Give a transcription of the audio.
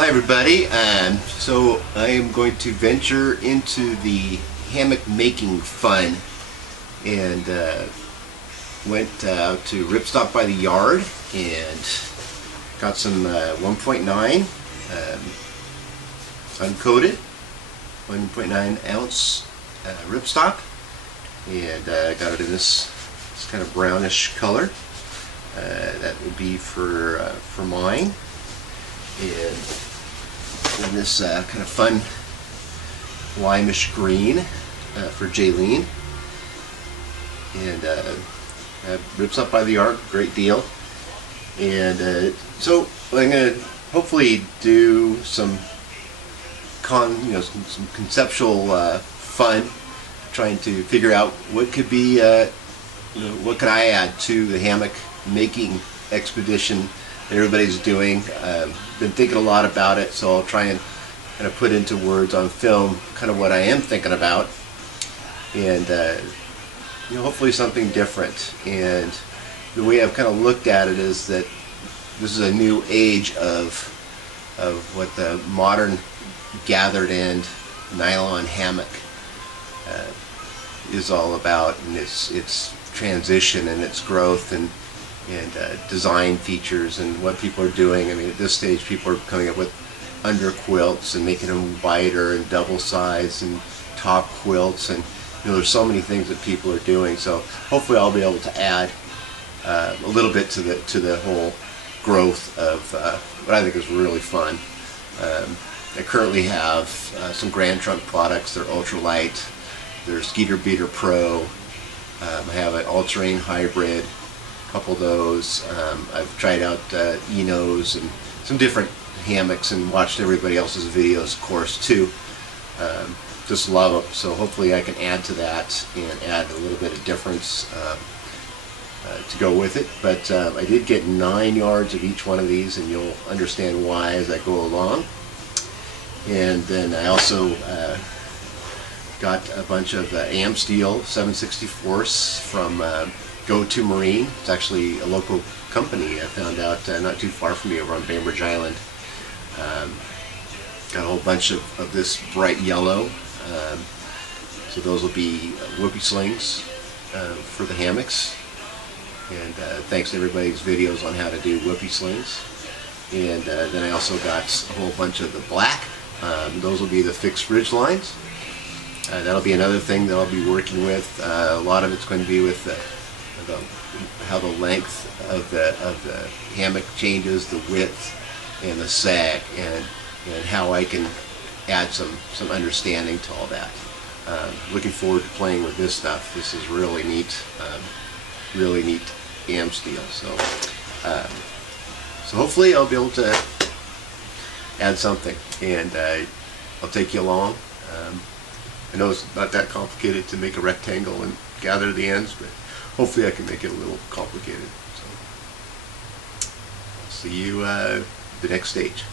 Hi everybody, so I am going to venture into the hammock making fun and went out to Ripstop by the Yard and got some 1.9 uncoated 1.9 ounce ripstop, and got it in this kind of brownish color. That would be for mine. And then this kind of fun limeish green for Jaylene. And Ripstop by the Yard, great deal. And so I'm going to hopefully do some some conceptual fun, trying to figure out what could be what can I add to the hammock making expedition that everybody's doing. Been thinking a lot about it, so I'll try and kind of put into words on film kind of what I am thinking about, and hopefully something different. And the way I've kind of looked at it is that this is a new age of what the modern gathered end nylon hammock is all about, and its transition and its growth and design features and what people are doing. I mean, at this stage people are coming up with under quilts and making them wider and double size and top quilts, and there's so many things that people are doing. So hopefully I'll be able to add a little bit to the whole growth of what I think is really fun. I currently have some Grand Trunk products. They're ultralight. There's Skeeter Beater Pro. I have an all-terrain hybrid, a couple of those. I've tried out Enos and some different hammocks and watched everybody else's videos, of course, too. Just love them. So hopefully I can add to that and add a little bit of difference to go with it. But I did get 9 yards of each one of these, and you'll understand why as I go along. And then I also got a bunch of Amsteel 7/64 from Go To Marine. It's actually a local company I found out not too far from me over on Bainbridge Island. Got a whole bunch of this bright yellow. So those will be whoopee slings for the hammocks. And thanks to everybody's videos on how to do whoopee slings. And then I also got a whole bunch of the black. Those will be the fixed ridge lines. That'll be another thing that I'll be working with. A lot of it's going to be with how the length of the hammock changes, the width, and the sag, and how I can add some understanding to all that. Looking forward to playing with this stuff. This is really neat Amsteel. So hopefully I'll be able to add something, and I'll take you along. I know it's not that complicated to make a rectangle and gather the ends, but hopefully I can make it a little complicated. So I'll see you the next stage.